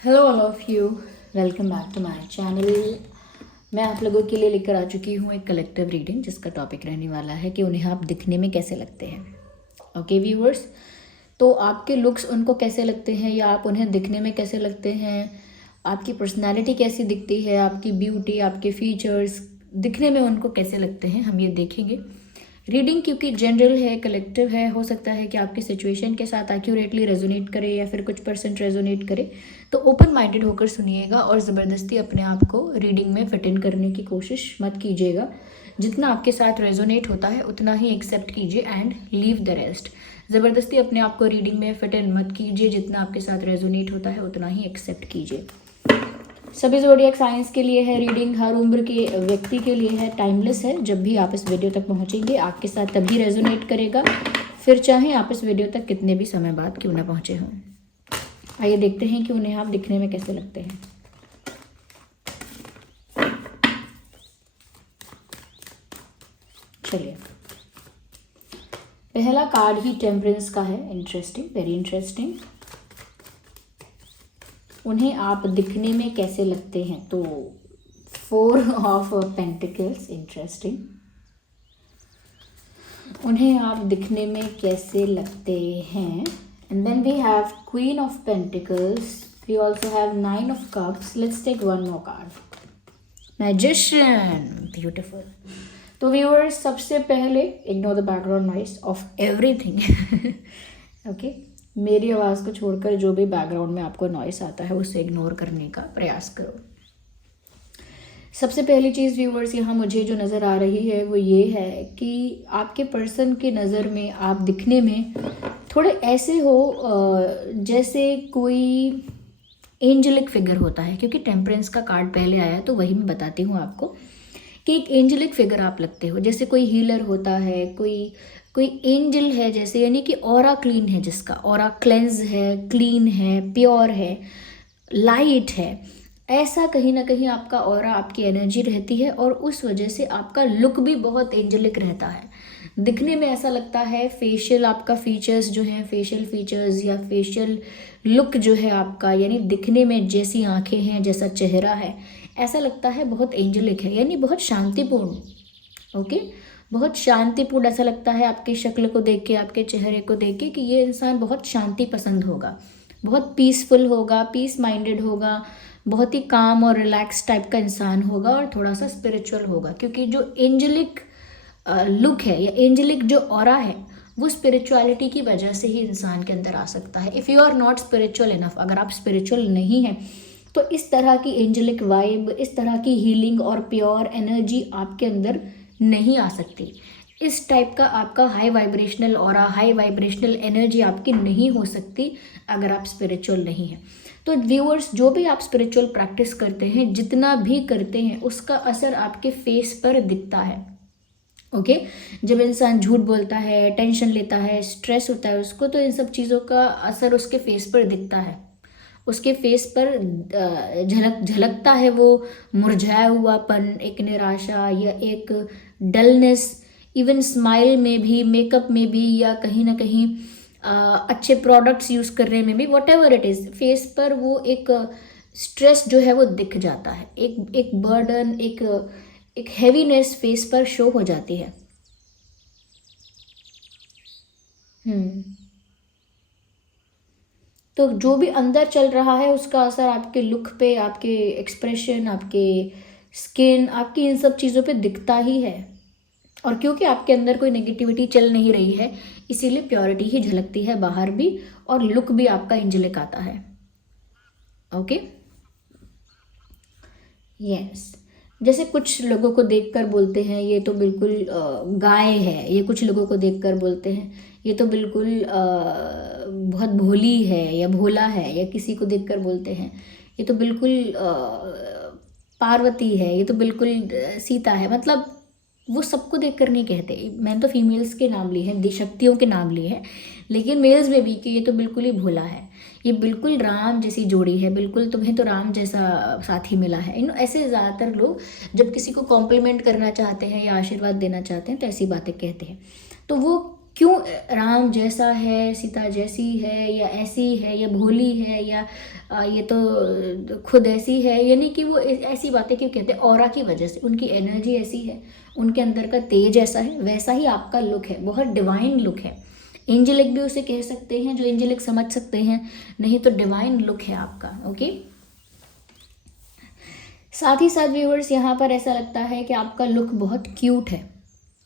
Hello all of you, welcome back to my channel. मैं आप लोगों के लिए लेकर आ चुकी हूँ एक कलेक्टिव रीडिंग जिसका टॉपिक रहने वाला है कि उन्हें आप दिखने में कैसे लगते हैं। ओके व्यूअर्स, तो आपके लुक्स उनको कैसे लगते हैं या आप उन्हें दिखने में कैसे लगते हैं, आपकी पर्सनैलिटी कैसी दिखती है, आपकी ब्यूटी, आपके फीचर्स दिखने में उनको कैसे लगते हैं, हम ये देखेंगे। रीडिंग क्योंकि जनरल है, कलेक्टिव है, हो सकता है कि आपकी सिचुएशन के साथ एक्यूरेटली रेजोनेट करे या फिर कुछ परसेंट रेजोनेट करे। तो ओपन माइंडेड होकर सुनिएगा और ज़बरदस्ती अपने आप को रीडिंग में फिट इन करने की कोशिश मत कीजिएगा। जितना आपके साथ रेजोनेट होता है उतना ही एक्सेप्ट कीजिए एंड लीव द रेस्ट। ज़बरदस्ती अपने आप को रीडिंग में फिट इन मत कीजिए, जितना आपके साथ रेजोनेट होता है उतना ही एक्सेप्ट कीजिए। सभी ज़ोडिएक साइंस के लिए है रीडिंग, हर उम्र के व्यक्ति के लिए है, टाइमलेस है। जब भी आप इस वीडियो तक पहुंचेंगे आपके साथ तभी रेजोनेट करेगा, फिर चाहे आप इस वीडियो तक कितने भी समय बाद क्यों ना पहुंचे हों। आइए देखते हैं कि उन्हें आप दिखने में कैसे लगते हैं। चलिए, पहला कार्ड ही टेम्परेंस का है। Interesting, very interesting. उन्हें आप दिखने में कैसे लगते हैं, तो 4 ऑफ पेंटिकल्स, इंटरेस्टिंग। उन्हें आप दिखने में कैसे लगते हैं। And then we have queen of pentacles, we also have 9 of cups. Let's take one more card, magician, beautiful. तो व्यूअर्स, सबसे पहले ignore the background noise of everything. Okay, मेरी आवाज़ को छोड़कर जो भी बैकग्राउंड में आपको नॉइस आता है उसे इग्नोर करने का प्रयास करो। सबसे पहली चीज़ व्यूअर्स यहाँ मुझे जो नज़र आ रही है वो ये है कि आपके पर्सन की नज़र में आप दिखने में थोड़े ऐसे हो जैसे कोई एंजेलिक फिगर होता है, क्योंकि टेम्परेंस का कार्ड पहले आया तो वही मैं बताती हूँ आपको कि एक एंजेलिक फिगर आप लगते हो, जैसे कोई हीलर होता है, कोई एंजल है जैसे, यानी कि ऑरा क्लीन है, जिसका ऑरा क्लेंज है, क्लीन है, प्योर है, लाइट है। ऐसा कहीं ना कहीं आपका ऑरा, आपकी एनर्जी रहती है और उस वजह से आपका लुक भी बहुत एंजेलिक रहता है। दिखने में ऐसा लगता है, फेशियल आपका फीचर्स जो हैं, फेशियल फीचर्स या फेशियल लुक जो है आपका, यानी दिखने में जैसी आंखें हैं, जैसा चेहरा है, ऐसा लगता है बहुत एंजेलिक है, यानी बहुत शांतिपूर्ण। ओके, बहुत शांतिपूर्ण ऐसा लगता है आपकी शक्ल को देख के, आपके चेहरे को देख के कि ये इंसान बहुत शांति पसंद होगा, बहुत पीसफुल होगा, पीस माइंडेड होगा, बहुत ही काम और रिलैक्स टाइप का इंसान होगा और थोड़ा सा स्पिरिचुअल होगा। क्योंकि जो एंजेलिक लुक है या एंजेलिक जो ऑरा है वो स्पिरिचुअलिटी की वजह से ही इंसान के अंदर आ सकता है। If you are not spiritual enough, अगर आप स्पिरिचुअल नहीं हैं तो इस तरह की एंजेलिक वाइब, इस तरह की हीलिंग और प्योर एनर्जी आपके अंदर नहीं आ सकती। इस टाइप का आपका high vibrational aura, high vibrational energy आपकी नहीं हो सकती अगर आप स्पिरिचुअल नहीं हैं। तो व्यूअर्स, जो भी आप स्पिरिचुअल प्रैक्टिस करते हैं, जितना भी करते हैं, उसका असर आपके फेस पर दिखता है। ओके, जब इंसान झूठ बोलता है, टेंशन लेता है, स्ट्रेस होता है उसको, तो इन सब चीज़ों का असर उसके फेस पर दिखता है। उसके फेस पर झलकता है वो मुरझाया हुआपन, एक निराशा या एक डलनेस। इवन स्माइल में भी, मेकअप में भी, या कहीं ना कहीं अच्छे प्रोडक्ट्स यूज़ करने में भी, what ever it is, face पर वो एक स्ट्रेस जो है वो दिख जाता है, एक बर्डन, एक हैवीनेस फेस पर शो हो जाती है। तो जो भी अंदर चल रहा है उसका असर आपके लुक पे, आपके एक्सप्रेशन, आपके स्किन, आपकी इन सब चीज़ों पे दिखता ही है। और क्योंकि आपके अंदर कोई नेगेटिविटी चल नहीं रही है, इसीलिए प्योरिटी ही झलकती है बाहर भी और लुक भी आपका एंजेलिक आता है। Okay, yes. जैसे कुछ लोगों को देखकर बोलते हैं ये तो बिल्कुल गाय है, ये कुछ लोगों को देखकर बोलते हैं ये तो बिल्कुल बहुत भोली है या भोला है, या किसी को देखकर बोलते हैं ये तो बिल्कुल पार्वती है, ये तो बिल्कुल सीता है। मतलब वो सबको देखकर नहीं कहते। मैंने तो फीमेल्स के नाम लिए हैं, शक्तियों के नाम लिए हैं, लेकिन मेल्स में भी कि ये तो बिल्कुल ही भोला है, ये बिल्कुल राम जैसी जोड़ी है, बिल्कुल तुम्हें तो राम जैसा साथी मिला है। इन ऐसे ज़्यादातर लोग जब किसी को कॉम्प्लीमेंट करना चाहते हैं या आशीर्वाद देना चाहते हैं तो ऐसी बातें कहते हैं। तो वो क्यों राम जैसा है, सीता जैसी है, या ऐसी है, या भोली है, या ये तो खुद ऐसी है, यानी कि वो ऐसी बातें क्यों कहते हैं? ऑरा की वजह से, उनकी एनर्जी ऐसी है, उनके अंदर का तेज ऐसा है, वैसा ही आपका लुक है, बहुत डिवाइन लुक है। एंजेलिक भी उसे कह सकते हैं, जो एंजेलिक समझ सकते हैं, नहीं तो डिवाइन लुक है आपका। ओके, साथ ही साथ व्यूअर्स यहाँ पर ऐसा लगता है कि आपका लुक बहुत क्यूट है।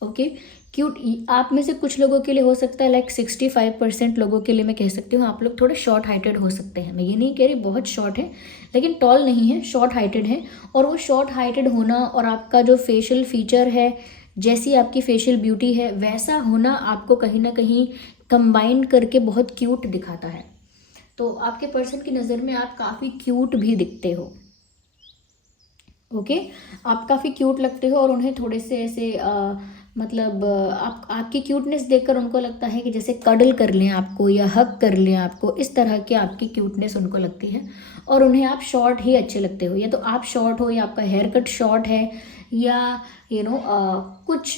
ओके, क्यूट आप में से कुछ लोगों के लिए हो सकता है, लाइक 65% लोगों के लिए मैं कह सकती हूँ, आप लोग थोड़े शॉर्ट हाइटेड हो सकते हैं। मैं ये नहीं कह रही बहुत शॉर्ट है, लेकिन टॉल नहीं है, शॉर्ट हाइटेड है। और वो शॉर्ट हाइटेड होना और आपका जो फेशियल फीचर है, जैसी आपकी फेशियल ब्यूटी है, वैसा होना आपको कहीं ना कहीं कंबाइन करके बहुत क्यूट दिखाता है। तो आपके पर्सन की नज़र में आप काफ़ी क्यूट भी दिखते हो। ओके, आप काफ़ी क्यूट लगते हो और उन्हें थोड़े से ऐसे मतलब आपकी क्यूटनेस देखकर उनको लगता है कि जैसे कडल कर लें आपको या हग कर लें आपको, इस तरह की आपकी क्यूटनेस उनको लगती है। और उन्हें आप शॉर्ट ही अच्छे लगते हो, या तो आप शॉर्ट हो, या आपका हेयर कट शॉर्ट है, या कुछ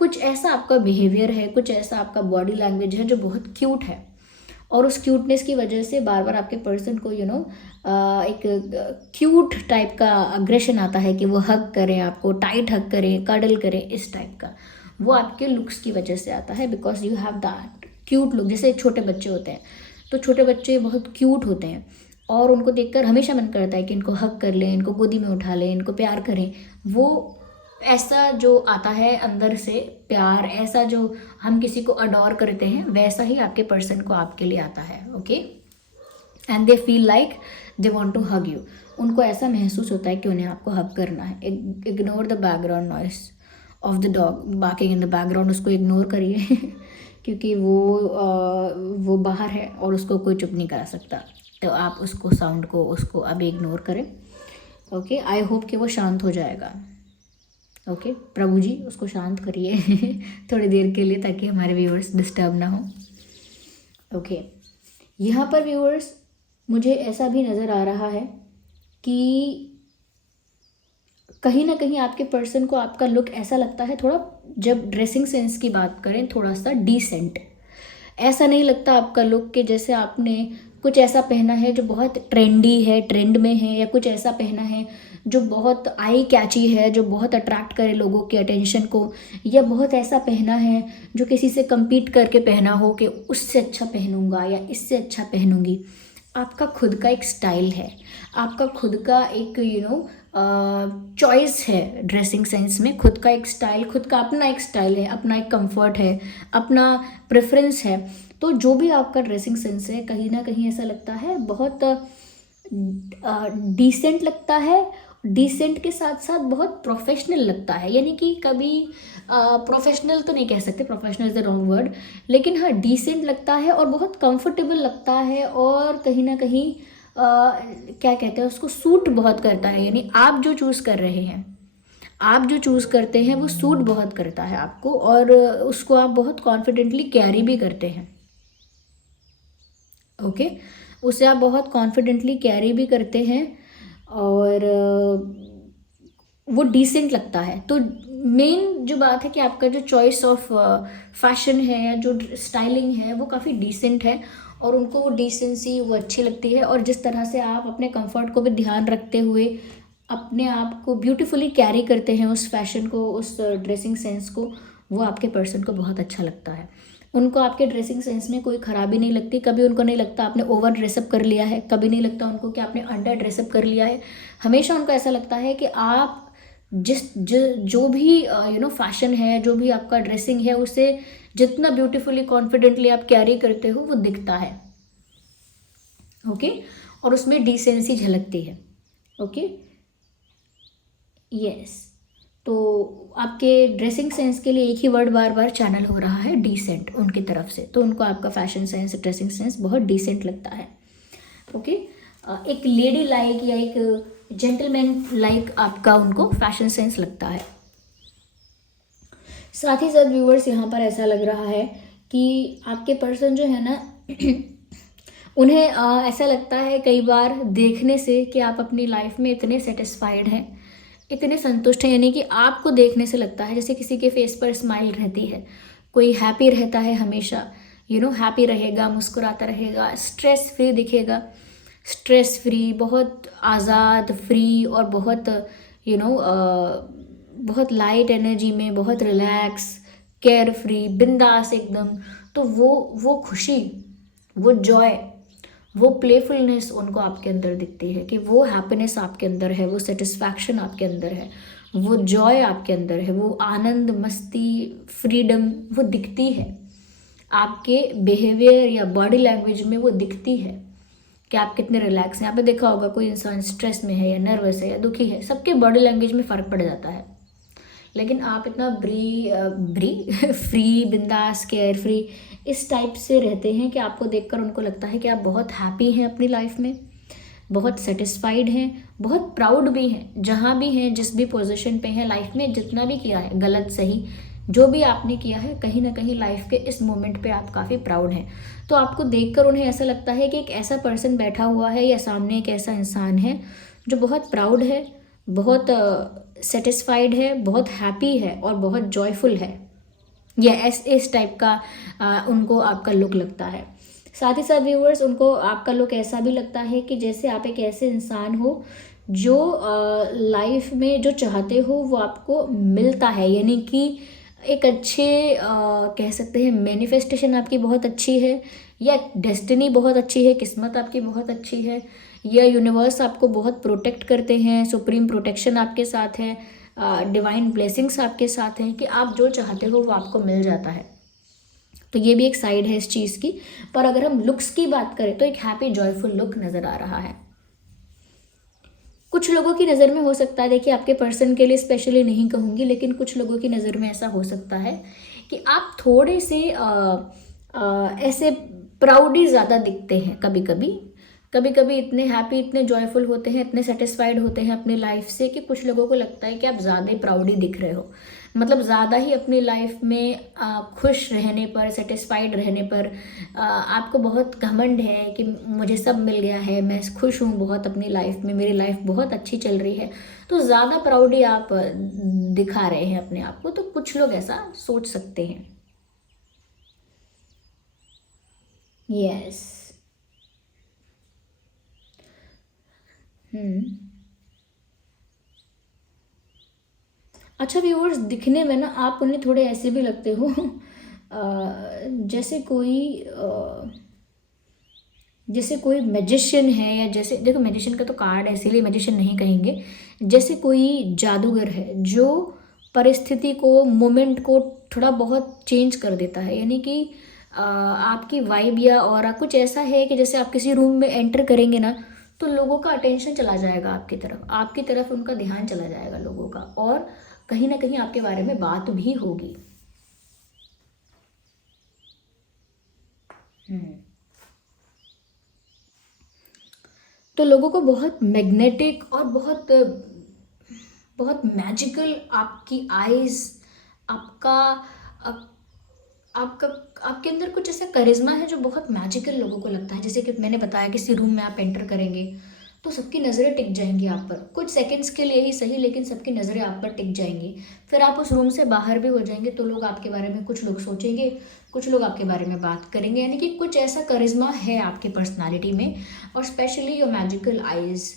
कुछ ऐसा आपका बिहेवियर है, कुछ ऐसा आपका बॉडी लैंग्वेज है जो बहुत क्यूट है। और उस क्यूटनेस की वजह से बार बार आपके पर्सन को एक क्यूट टाइप का अग्रेशन आता है कि वो हग करें आपको, टाइट हग करें, कडल करें, इस टाइप का। वो आपके लुक्स की वजह से आता है, because you have that cute look. जैसे छोटे बच्चे होते हैं, तो छोटे बच्चे बहुत क्यूट होते हैं और उनको देखकर हमेशा मन करता है कि इनको हग कर लें, इनको गोदी में उठा लें, इनको प्यार करें। वो ऐसा जो आता है अंदर से प्यार, ऐसा जो हम किसी को अडोर करते हैं, वैसा ही आपके पर्सन को आपके लिए आता है। Okay, and they feel like they want to hug you. उनको ऐसा महसूस होता है कि उन्हें आपको हग करना है। Ignore the background noise of the dog barking in the background, उसको इग्नोर करिए क्योंकि वो बाहर है और उसको कोई चुप नहीं करा सकता। तो आप उसको साउंड को उसको अभी इग्नोर करें। ओके, आई होप कि वो शांत हो जाएगा। ओके, प्रभु जी उसको शांत करिए थोड़ी देर के लिए, ताकि हमारे व्यूअर्स डिस्टर्ब ना हो। ओके, यहाँ पर व्यूअर्स मुझे ऐसा भी नज़र आ रहा है कि कहीं ना कहीं आपके पर्सन को आपका लुक ऐसा लगता है थोड़ा, जब ड्रेसिंग सेंस की बात करें, थोड़ा सा डिसेंट। ऐसा नहीं लगता आपका लुक कि जैसे आपने कुछ ऐसा पहना है जो बहुत ट्रेंडी है, ट्रेंड में है, या कुछ ऐसा पहना है जो बहुत आई कैची है, जो बहुत अट्रैक्ट करे लोगों के अटेंशन को, या बहुत ऐसा पहना है जो किसी से compete करके पहना हो कि उससे अच्छा पहनूंगा या इससे अच्छा पहनूंगी। आपका खुद का एक स्टाइल है, आपका खुद का एक चॉइस है ड्रेसिंग सेंस में। खुद का एक स्टाइल, खुद का अपना एक स्टाइल है, अपना एक कंफर्ट है, अपना प्रेफरेंस है। तो जो भी आपका ड्रेसिंग सेंस है, कहीं ना कहीं ऐसा लगता है बहुत डिसेंट लगता है। डिसेंट के साथ साथ बहुत प्रोफेशनल लगता है, यानी कि कभी प्रोफेशनल तो नहीं कह सकते, professional is the wrong word, लेकिन हाँ डिसेंट लगता है और बहुत कंफर्टेबल लगता है। और कहीं ना कहीं क्या कहते हैं उसको, सूट बहुत करता है। यानी आप जो चूज़ कर रहे हैं, आप जो चूज़ करते हैं, वो सूट बहुत करता है आपको, और उसको आप बहुत कॉन्फिडेंटली कैरी भी करते हैं। ओके, उसे आप बहुत कॉन्फिडेंटली कैरी भी करते हैं और वो डिसेंट लगता है। तो मेन जो बात है कि आपका जो चॉइस ऑफ फैशन है या जो स्टाइलिंग है, वो काफ़ी डिसेंट है और उनको वो डिसेंसी वो अच्छी लगती है। और जिस तरह से आप अपने कंफर्ट को भी ध्यान रखते हुए अपने आप को ब्यूटीफुली कैरी करते हैं, उस फैशन को, उस ड्रेसिंग सेंस को, वो आपके पर्सन को बहुत अच्छा लगता है। उनको आपके ड्रेसिंग सेंस में कोई ख़राबी नहीं लगती। कभी उनको नहीं लगता आपने ओवर ड्रेसअप कर लिया है, कभी नहीं लगता उनको कि आपने अंडर ड्रेसअप कर लिया है। हमेशा उनको ऐसा लगता है कि आप जो भी फैशन है, जो भी आपका ड्रेसिंग है, उसे जितना ब्यूटीफुली कॉन्फिडेंटली आप कैरी करते हो, वो दिखता है। ओके, और उसमें डिसेंसी झलकती है। Okay, yes. तो आपके ड्रेसिंग सेंस के लिए एक ही वर्ड बार बार चैनल हो रहा है, डिसेंट, उनकी तरफ से। तो उनको आपका फैशन सेंस, ड्रेसिंग सेंस बहुत डिसेंट लगता है। ओके, एक लेडी लाइक या एक जेंटलमैन लाइक आपका उनको फैशन सेंस लगता है। साथ ही साथ व्यूअर्स यहाँ पर ऐसा लग रहा है कि आपके पर्सन जो है ना उन्हें ऐसा लगता है कई बार देखने से कि आप अपनी लाइफ में इतने सेटिस्फाइड हैं, इतने संतुष्ट हैं। यानी कि आपको देखने से लगता है जैसे किसी के फेस पर स्माइल रहती है, कोई हैप्पी रहता है हमेशा, हैप्पी रहेगा, मुस्कुराता रहेगा, स्ट्रेस फ्री दिखेगा, स्ट्रेस फ्री, बहुत आज़ाद, फ्री, और बहुत यू नो बहुत लाइट एनर्जी में, बहुत रिलैक्स, केयर फ्री, बिंदास एकदम। तो वो खुशी, वो जॉय, वो प्लेफुलनेस उनको आपके अंदर दिखती है, कि वो हैप्पीनेस आपके अंदर है, वो सेटिस्फैक्शन आपके अंदर है, वो जॉय आपके अंदर है, वो आनंद, मस्ती, फ्रीडम वो दिखती है आपके बिहेवियर या बॉडी लैंग्वेज में, वो दिखती है कि आप कितने रिलैक्स हैं। आपने देखा होगा कोई इंसान स्ट्रेस में है या नर्वस है या दुखी है, सबके बॉडी लैंग्वेज में फ़र्क पड़ जाता है। लेकिन आप इतना फ्री, बिंदास, केयर फ्री इस टाइप से रहते हैं कि आपको देखकर उनको लगता है कि आप बहुत हैप्पी हैं अपनी लाइफ में, बहुत सेटिस्फाइड हैं, बहुत प्राउड भी हैं, जहाँ भी हैं, जिस भी पोजीशन पे हैं लाइफ में, जितना भी किया है, गलत सही जो भी आपने किया है, कहीं ना कहीं लाइफ के इस मोमेंट पे आप काफ़ी प्राउड हैं। तो आपको देखकर उन्हें ऐसा लगता है कि एक ऐसा पर्सन बैठा हुआ है या सामने एक ऐसा इंसान है जो बहुत प्राउड है, बहुत सेटिस्फाइड है, बहुत हैप्पी है और बहुत जॉयफुल है, या इस टाइप का उनको आपका लुक लगता है। साथ ही साथ व्यूअर्स, उनको आपका लुक ऐसा भी लगता है कि जैसे आप एक ऐसे इंसान हो जो लाइफ में जो चाहते हो वो आपको मिलता है, यानी कि एक अच्छे कह सकते हैं मैनिफेस्टेशन आपकी बहुत अच्छी है, या डेस्टिनी बहुत अच्छी है, किस्मत आपकी बहुत अच्छी है, या यूनिवर्स आपको बहुत प्रोटेक्ट करते हैं, सुप्रीम प्रोटेक्शन आपके साथ है, डिवाइन ब्लेसिंग्स आपके साथ हैं, कि आप जो चाहते हो वो आपको मिल जाता है। तो ये भी एक साइड है इस चीज़ की। पर अगर हम लुक्स की बात करें तो एक हैप्पी जॉयफुल लुक नज़र आ रहा है। कुछ लोगों की नज़र में हो सकता है, देखिए आपके पर्सन के लिए स्पेशली नहीं कहूँगी, लेकिन कुछ लोगों की नज़र में ऐसा हो सकता है कि आप थोड़े से ऐसे प्राउडी ज़्यादा दिखते हैं कभी कभी। कभी कभी इतने हैप्पी, इतने जॉयफुल होते हैं, इतने सेटिस्फाइड होते हैं अपनी लाइफ से कि कुछ लोगों को लगता है कि आप ज़्यादा ही प्राउडी दिख रहे हो। मतलब ज़्यादा ही अपनी लाइफ में खुश रहने पर, सेटिस्फाइड रहने पर आपको बहुत घमंड है कि मुझे सब मिल गया है, मैं खुश हूँ बहुत अपनी लाइफ में, मेरी लाइफ बहुत अच्छी चल रही है। तो ज़्यादा प्राउडी आप दिखा रहे हैं अपने आप को। तो कुछ लोग ऐसा सोच सकते हैं। यस। अच्छा व्यूअर्स, दिखने में ना आप उन्हें थोड़े ऐसे भी लगते हो जैसे कोई जैसे कोई मैजिशियन है, या जैसे देखो मैजिशियन का तो कार्ड है इसीलिए मैजिशियन नहीं कहेंगे, जैसे कोई जादूगर है जो परिस्थिति को, मोमेंट को थोड़ा बहुत चेंज कर देता है। यानी कि आपकी वाइब या ऑरा कुछ ऐसा है कि जैसे आप किसी रूम में एंटर करेंगे ना, तो लोगों का अटेंशन चला जाएगा आपकी तरफ उनका ध्यान चला जाएगा लोगों का, और कहीं ना कहीं आपके बारे में बात भी होगी। तो लोगों को बहुत मैग्नेटिक और बहुत बहुत मैजिकल आपकी आईज, आपका आप, आपका आपके अंदर कुछ ऐसा करिश्मा है जो बहुत मैजिकल लोगों को लगता है। जैसे कि मैंने बताया, किसी रूम में आप एंटर करेंगे तो सबकी नज़रें टिक जाएंगी आप पर, कुछ सेकंड्स के लिए ही सही, लेकिन सबकी नज़रें आप पर टिक जाएंगी। फिर आप उस रूम से बाहर भी हो जाएंगे तो लोग आपके बारे में, कुछ लोग सोचेंगे, कुछ लोग आपके बारे में बात करेंगे। यानी कि कुछ ऐसा करिश्मा है आपकी पर्सनालिटी में। और स्पेशली योर मैजिकल आइज़,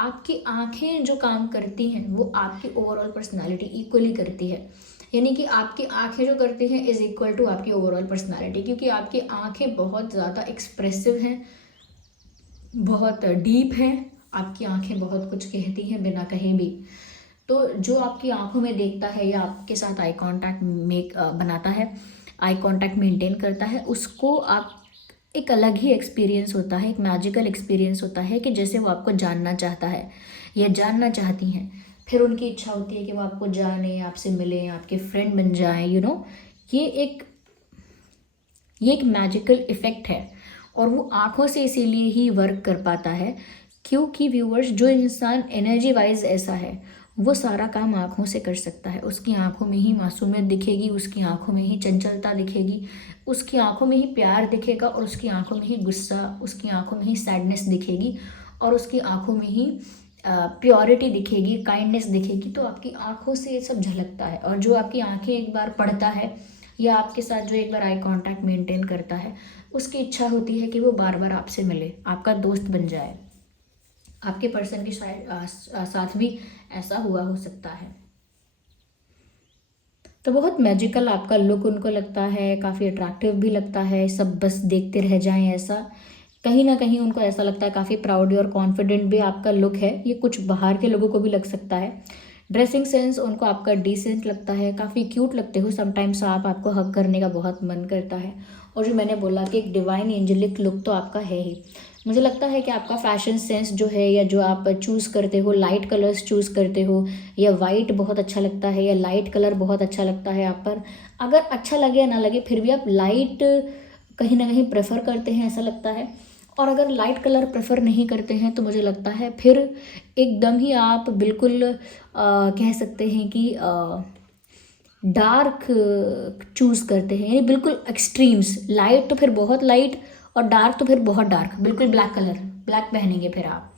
आपकी आंखें जो काम करती हैं वो आपकी ओवरऑल पर्सनालिटी इक्वली करती है। यानी कि आपकी आंखें जो करती हैं इज़ इक्वल टू आपकी ओवरऑल पर्सनालिटी, क्योंकि आपकी आंखें बहुत ज़्यादा एक्सप्रेसिव हैं, बहुत डीप हैं। आपकी आंखें बहुत कुछ कहती हैं बिना कहे भी। तो जो आपकी आंखों में देखता है या आपके साथ आई कांटेक्ट बनाता है, आई कांटेक्ट मेंटेन करता है, उसको आप एक अलग ही एक्सपीरियंस होता है, एक मैजिकल एक्सपीरियंस होता है कि जैसे वो आपको जानना चाहता है या जानना चाहती हैं। फिर उनकी इच्छा होती है कि वो आपको जाने, आपसे मिलें, आपके फ्रेंड बन जाएं, ये एक ये एक मैजिकल इफ़ेक्ट है। और वो आँखों से इसीलिए ही वर्क कर पाता है, क्योंकि व्यूअर्स, जो इंसान एनर्जी वाइज ऐसा है वो सारा काम आँखों से कर सकता है। उसकी आँखों में ही मासूमियत दिखेगी, उसकी आँखों में ही चंचलता दिखेगी, उसकी आँखों में ही प्यार दिखेगा, और उसकी आँखों में ही गुस्सा, उसकी आँखों में ही सैडनेस दिखेगी, और उसकी आँखों में ही प्योरिटी दिखेगी, काइंडनेस दिखेगी। तो आपकी आँखों से ये सब झलकता है। और जो आपकी आँखें एक बार पढ़ता है, या आपके साथ जो एक बार आई कांटेक्ट मेंटेन करता है, उसकी इच्छा होती है कि वो बार बार आपसे मिले, आपका दोस्त बन जाए। आपके पर्सन के साथ भी ऐसा हुआ हो सकता है। तो बहुत मैजिकल आपका लुक उनको लगता है, काफ़ी अट्रैक्टिव भी लगता है, सब बस देखते रह जाएं ऐसा। कहीं ना कहीं उनको ऐसा लगता है, काफ़ी प्राउड और कॉन्फिडेंट भी आपका लुक है। ये कुछ बाहर के लोगों को भी लग सकता है। ड्रेसिंग सेंस उनको आपका डिसेंट लगता है, काफ़ी क्यूट लगते हो। समटाइम्स आपको हग करने का बहुत मन करता है। और जो मैंने बोला कि एक डिवाइन एंजेलिक लुक तो आपका है ही। मुझे लगता है कि आपका फैशन सेंस जो है, या जो आप चूज़ करते हो, लाइट कलर्स चूज़ करते हो, या वाइट बहुत अच्छा लगता है, या लाइट कलर बहुत अच्छा लगता है आप पर। अगर अच्छा लगे या ना लगे, फिर भी आप लाइट कहीं ना कहीं प्रेफर करते हैं, ऐसा लगता है। और अगर लाइट कलर प्रेफर नहीं करते हैं तो मुझे लगता है फिर एकदम ही आप बिल्कुल कह सकते हैं कि डार्क चूज़ करते हैं, यानी बिल्कुल एक्सट्रीम्स। लाइट तो फिर बहुत लाइट, और डार्क तो फिर बहुत डार्क, बिल्कुल ब्लैक कलर, ब्लैक पहनेंगे फिर आप।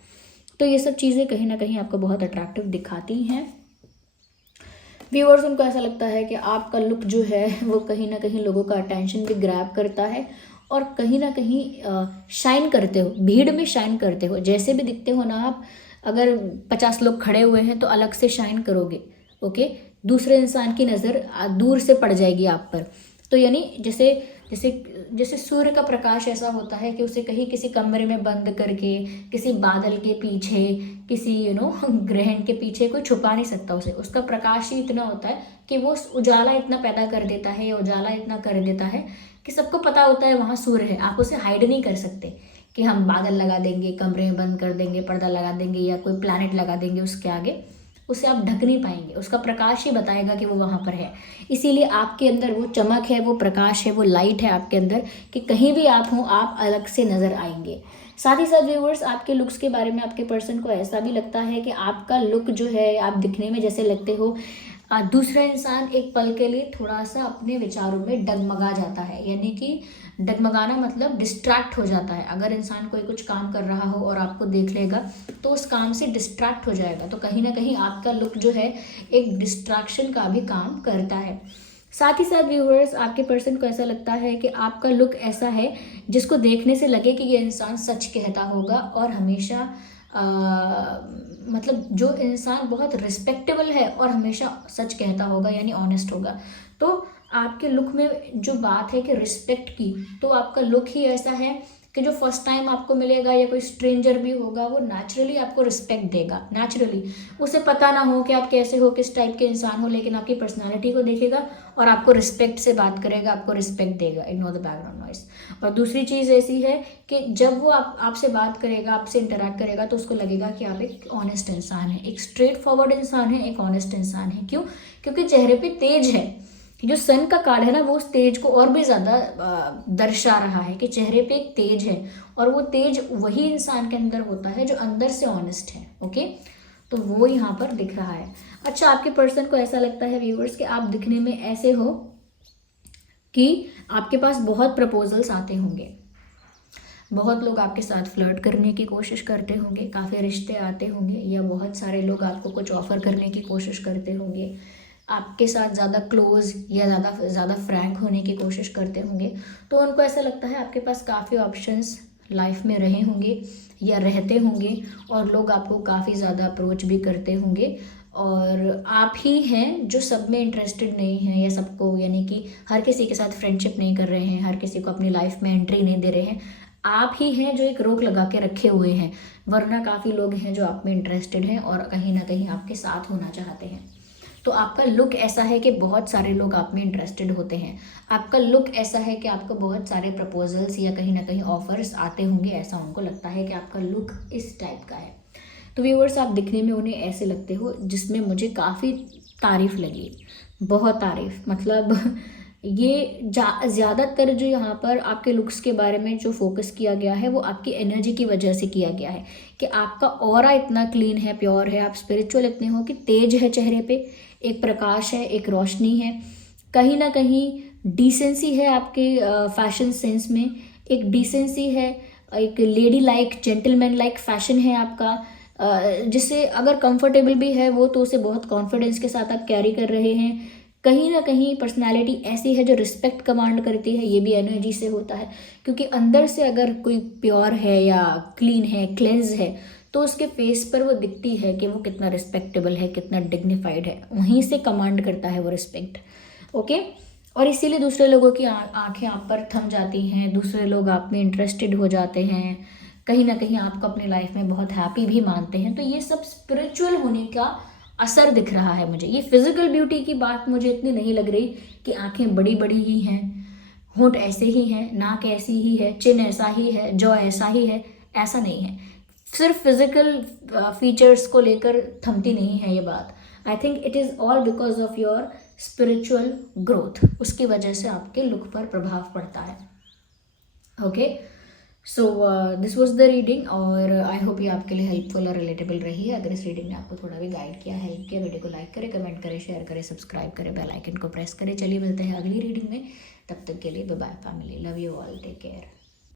तो ये सब चीज़ें कहीं ना कहीं आपको बहुत अट्रैक्टिव दिखाती हैं। व्यूअर्स, उनको ऐसा लगता है कि आपका लुक जो है वो कहीं ना कहीं लोगों का अटेंशन भी ग्रैब करता है, और कहीं ना कहीं शाइन करते हो, भीड़ में शाइन करते हो। जैसे भी दिखते हो ना आप, अगर 50 लोग खड़े हुए हैं तो अलग से शाइन करोगे। ओके, दूसरे इंसान की नज़र दूर से पड़ जाएगी आप पर। तो यानी जैसे जैसे जैसे सूर्य का प्रकाश ऐसा होता है कि उसे कहीं किसी कमरे में बंद करके, किसी बादल के पीछे, किसी ग्रहण के पीछे कोई छुपा नहीं सकता उसे। उसका प्रकाश ही इतना होता है कि वो उजाला इतना पैदा कर देता है, उजाला इतना कर देता है कि सबको पता होता है वहाँ सूर्य है। आप उसे हाइड नहीं कर सकते कि हम बादल लगा देंगे, कमरे में बंद कर देंगे, पर्दा लगा देंगे, या कोई प्लैनेट लगा देंगे उसके आगे, उसे आप ढक नहीं पाएंगे। उसका प्रकाश ही बताएगा कि वो वहाँ पर है। इसीलिए आपके अंदर वो चमक है, वो प्रकाश है, वो लाइट है आपके अंदर, कि कहीं भी आप हों आप अलग से नज़र आएंगे। साथ ही साथ व्यूअर्स, आपके लुक्स के बारे में आपके पर्सन को ऐसा भी लगता है कि आपका लुक जो है, आप दिखने में जैसे लगते हो, दूसरा इंसान एक पल के लिए थोड़ा सा अपने विचारों में डगमगा जाता है। यानी कि डगमगाना मतलब डिस्ट्रैक्ट हो जाता है। अगर इंसान कोई कुछ काम कर रहा हो और आपको देख लेगा तो उस काम से डिस्ट्रैक्ट हो जाएगा। तो कहीं ना कहीं आपका लुक जो है एक डिस्ट्रैक्शन का भी काम करता है। साथ ही साथ व्यूअर्स, आपके पर्सन को ऐसा लगता है कि आपका लुक ऐसा है जिसको देखने से लगे कि ये इंसान सच कहता होगा, और हमेशा मतलब जो इंसान बहुत रिस्पेक्टेबल है और हमेशा सच कहता होगा, यानी ऑनेस्ट होगा। तो आपके लुक में जो बात है कि रिस्पेक्ट की, तो आपका लुक ही ऐसा है कि जो फर्स्ट टाइम आपको मिलेगा या कोई स्ट्रेंजर भी होगा, वो नेचुरली आपको रिस्पेक्ट देगा। नेचुरली उसे पता ना हो कि आप कैसे हो, किस टाइप के इंसान हो, लेकिन आपकी पर्सनालिटी को देखेगा और आपको रिस्पेक्ट से बात करेगा, आपको रिस्पेक्ट देगा। Ignore the background noise. और दूसरी चीज़ ऐसी है कि जब वो आपसे बात करेगा, आपसे इंटरेक्ट करेगा, तो उसको लगेगा कि आप एक ऑनेस्ट इंसान है, एक स्ट्रेट फॉरवर्ड इंसान है, एक ऑनेस्ट इंसान है। क्यों? क्योंकि चेहरे पे तेज है। जो सन का कार्ड है ना, वो उस तेज को और भी ज़्यादा दर्शा रहा है कि चेहरे पे एक तेज है, और वो तेज वही इंसान के अंदर होता है जो अंदर से ऑनेस्ट है। ओके, तो वो यहाँ पर दिख रहा है। अच्छा, आपके पर्सन को ऐसा लगता है व्यूअर्स कि आप दिखने में ऐसे हो कि आपके पास बहुत प्रपोजल्स आते होंगे, बहुत लोग आपके साथ फ्लर्ट करने की कोशिश करते होंगे, काफ़ी रिश्ते आते होंगे, या बहुत सारे लोग आपको कुछ ऑफ़र करने की कोशिश करते होंगे, आपके साथ ज़्यादा क्लोज या ज़्यादा फ्रैंक होने की कोशिश करते होंगे। तो उनको ऐसा लगता है आपके पास काफ़ी ऑप्शंस लाइफ में रहे होंगे या रहते होंगे, और लोग आपको काफ़ी ज़्यादा अप्रोच भी करते होंगे, और आप ही हैं जो सब में इंटरेस्टेड नहीं हैं, या सबको, यानी कि हर किसी के साथ फ्रेंडशिप नहीं कर रहे हैं, हर किसी को अपनी लाइफ में एंट्री नहीं दे रहे हैं। आप ही हैं जो एक रोक लगा के रखे हुए हैं, वरना काफ़ी लोग हैं जो आप में इंटरेस्टेड हैं और कहीं ना कहीं आपके साथ होना चाहते हैं। तो आपका लुक ऐसा है कि बहुत सारे लोग आप में इंटरेस्टेड होते हैं। आपका लुक ऐसा है कि आपको बहुत सारे प्रपोजल्स या कहीं ना कहीं ऑफर्स आते होंगे, ऐसा उनको लगता है कि आपका लुक इस टाइप का है। तो व्यूअर्स, आप दिखने में उन्हें ऐसे लगते हो जिसमें मुझे काफ़ी तारीफ़ लगी, बहुत तारीफ़। मतलब ये ज़्यादातर जो यहाँ पर आपके लुक्स के बारे में जो फोकस किया गया है वो आपकी एनर्जी की वजह से किया गया है, कि आपका ऑरा इतना क्लीन है, प्योर है, आप स्पिरिचुअल इतने हो कि तेज है चेहरे पे, एक प्रकाश है, एक रोशनी है, कहीं ना कहीं डिसेंसी है आपके फैशन सेंस में, एक डिसेंसी है, एक lady like, gentleman like fashion है आपका, जिससे अगर कंफर्टेबल भी है वो, तो उसे बहुत कॉन्फिडेंस के साथ आप कैरी कर रहे हैं। कहीं ना कहीं पर्सनालिटी ऐसी है जो रिस्पेक्ट कमांड करती है, ये भी एनर्जी से होता है, क्योंकि अंदर से अगर कोई प्योर है या क्लीन है, क्लेंज है, तो उसके फेस पर वो दिखती है कि वो कितना रिस्पेक्टेबल है, कितना डिग्निफाइड है, वहीं से कमांड करता है वो रिस्पेक्ट। ओके, और इसीलिए दूसरे लोगों की आंखें आप पर थम जाती हैं, दूसरे लोग आप में इंटरेस्टेड हो जाते हैं, कहीं ना कहीं आपको अपनी लाइफ में बहुत हैप्पी भी मानते हैं। तो ये सब स्पिरिचुअल होने का असर दिख रहा है मुझे। ये फिजिकल ब्यूटी की बात मुझे इतनी नहीं लग रही कि आंखें बड़ी बड़ी ही हैं, होंठ ऐसे ही हैं, नाक ऐसी ही है, चिन ऐसा ही है, जॉ ऐसा ही है, ऐसा नहीं है। सिर्फ फिजिकल फीचर्स को लेकर थमती नहीं है ये बात। I think it is all because of your spiritual growth, उसकी वजह से आपके लुक पर प्रभाव पड़ता है। Okay, so this was the reading, और आई होप ये आपके लिए हेल्पफुल और रिलेटेबल रही है। अगर इस रीडिंग ने आपको थोड़ा भी गाइड किया, हेल्प किया, वीडियो को लाइक करें, कमेंट करें, शेयर करें, सब्सक्राइब करें, बेल आइकन को प्रेस करें। चलिए मिलते हैं अगली रीडिंग में, तब तक के लिए bye bye family, love you all, take care.